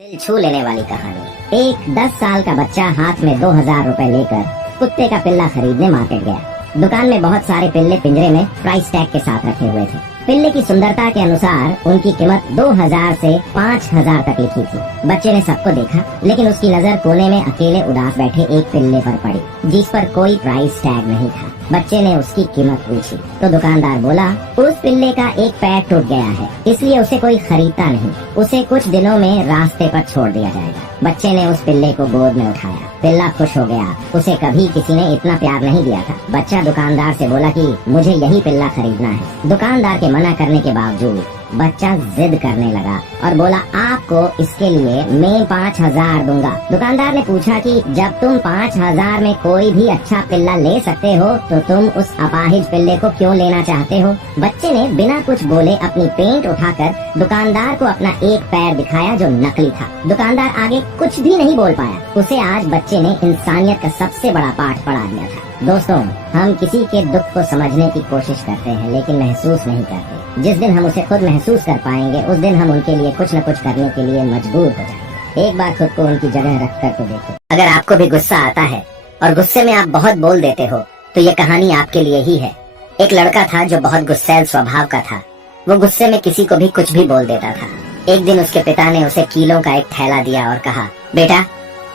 दिल छू लेने वाली कहानी। एक 10 साल का बच्चा हाथ में 2000 रुपए लेकर कुत्ते का पिल्ला खरीदने मार्केट गया। दुकान में बहुत सारे पिल्ले पिंजरे में प्राइस टैग के साथ रखे हुए थे। पिल्ले की सुंदरता के अनुसार उनकी कीमत 2000 से 5000 तक लिखी थी। बच्चे ने सबको देखा, लेकिन उसकी नजर कोने में अकेले उदास बैठे एक पिल्ले पर पड़ी, जिस पर कोई प्राइस टैग नहीं था। बच्चे ने उसकी कीमत पूछी तो दुकानदार बोला, उस पिल्ले का एक पैर टूट गया है, इसलिए उसे कोई खरीदता नहीं। उसे कुछ दिनों में रास्ते पर छोड़ दिया जाएगा। बच्चे ने उस पिल्ले को गोद में उठाया। पिल्ला खुश हो गया। उसे कभी किसी ने इतना प्यार नहीं दिया था। बच्चा दुकानदार से बोला कि मुझे यही पिल्ला खरीदना है। दुकानदार के मना करने के बावजूद बच्चा जिद करने लगा और बोला, आपको इसके लिए मैं 5000 दूंगा। दुकानदार ने पूछा कि जब तुम 5000 में कोई भी अच्छा पिल्ला ले सकते हो तो तुम उस अपाहिज पिल्ले को क्यों लेना चाहते हो? बच्चे ने बिना कुछ बोले अपनी पेंट उठाकर दुकानदार को अपना एक पैर दिखाया जो नकली था। दुकानदार आगे कुछ भी नहीं बोल पाया। उसे आज बच्चे ने इंसानियत का सबसे बड़ा पाठ पढ़ा दिया था। दोस्तों, हम किसी के दुख को समझने की कोशिश करते हैं लेकिन महसूस नहीं करते। जिस दिन हम उसे खुद महसूस कर पाएंगे उस दिन हम उनके लिए कुछ न कुछ करने के लिए मजबूर हो जाएंगे। एक बार खुद को उनकी जगह रख कर तो देखो। अगर आपको भी गुस्सा आता है और गुस्से में आप बहुत बोल देते हो तो ये कहानी आपके लिए ही है। एक लड़का था जो बहुत गुस्सैल स्वभाव का था। वो गुस्से में किसी को भी कुछ भी बोल देता था। एक दिन उसके पिता ने उसे कीलों का एक थैला दिया और कहा, बेटा,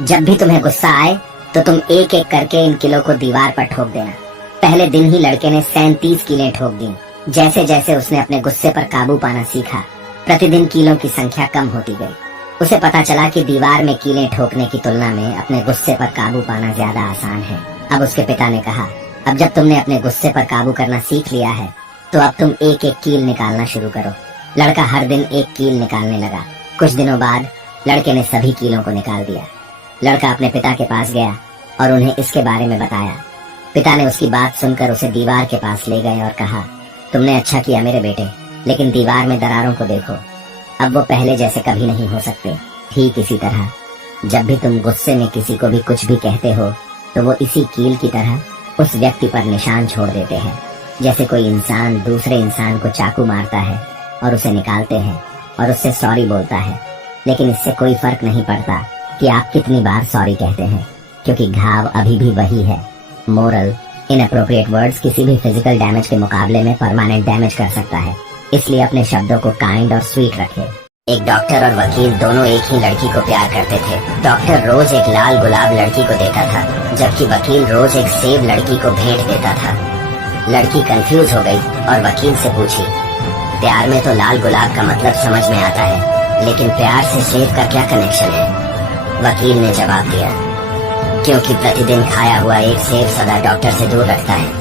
जब भी तुम्हें गुस्सा आए तो तुम एक एक करके इन कीलों को दीवार पर ठोक देना। पहले दिन ही लड़के ने 37 कीलें ठोक दी। जैसे जैसे उसने अपने गुस्से पर काबू पाना सीखा, प्रतिदिन कीलों की संख्या कम होती गई। उसे पता चला कि दीवार में कीलें ठोकने की तुलना में अपने गुस्से पर काबू पाना ज्यादा आसान है। अब उसके पिता ने कहा, अब जब तुमने अपने गुस्से पर काबू करना सीख लिया है तो अब तुम एक एक कील निकालना शुरू करो। लड़का हर दिन एक कील निकालने लगा। कुछ दिनों बाद लड़के ने सभी कीलों को निकाल दिया। लड़का अपने पिता के पास गया और उन्हें इसके बारे में बताया। पिता ने उसकी बात सुनकर उसे दीवार के पास ले गए और कहा, तुमने अच्छा किया मेरे बेटे, लेकिन दीवार में दरारों को देखो, अब वो पहले जैसे कभी नहीं हो सकते। ठीक इसी तरह जब भी तुम गुस्से में किसी को भी कुछ भी कहते हो तो वो इसी कील की तरह उस व्यक्ति पर निशान छोड़ देते हैं। जैसे कोई इंसान दूसरे इंसान को चाकू मारता है और उसे निकालते हैं और उससे सॉरी बोलता है, लेकिन इससे कोई फर्क नहीं पड़ता कि आप कितनी बार सॉरी कहते हैं, क्योंकि घाव अभी भी वही है। मोरल, इनअप्रोप्रिएट वर्ड्स किसी भी फिजिकल डैमेज के मुकाबले में परमानेंट डैमेज कर सकता है। इसलिए अपने शब्दों को काइंड और स्वीट रखें। एक डॉक्टर और वकील दोनों एक ही लड़की को प्यार करते थे। डॉक्टर रोज एक लाल गुलाब लड़की को देता था, जबकि वकील रोज एक सेब लड़की को भेंट देता था। लड़की कंफ्यूज हो गई और वकील से पूछी, प्यार में तो लाल गुलाब का मतलब समझ में आता है, लेकिन प्यार से सेब का क्या कनेक्शन है? वकील ने जवाब दिया, क्योंकि प्रतिदिन खाया हुआ एक सेब सदा डॉक्टर से दूर रखता है।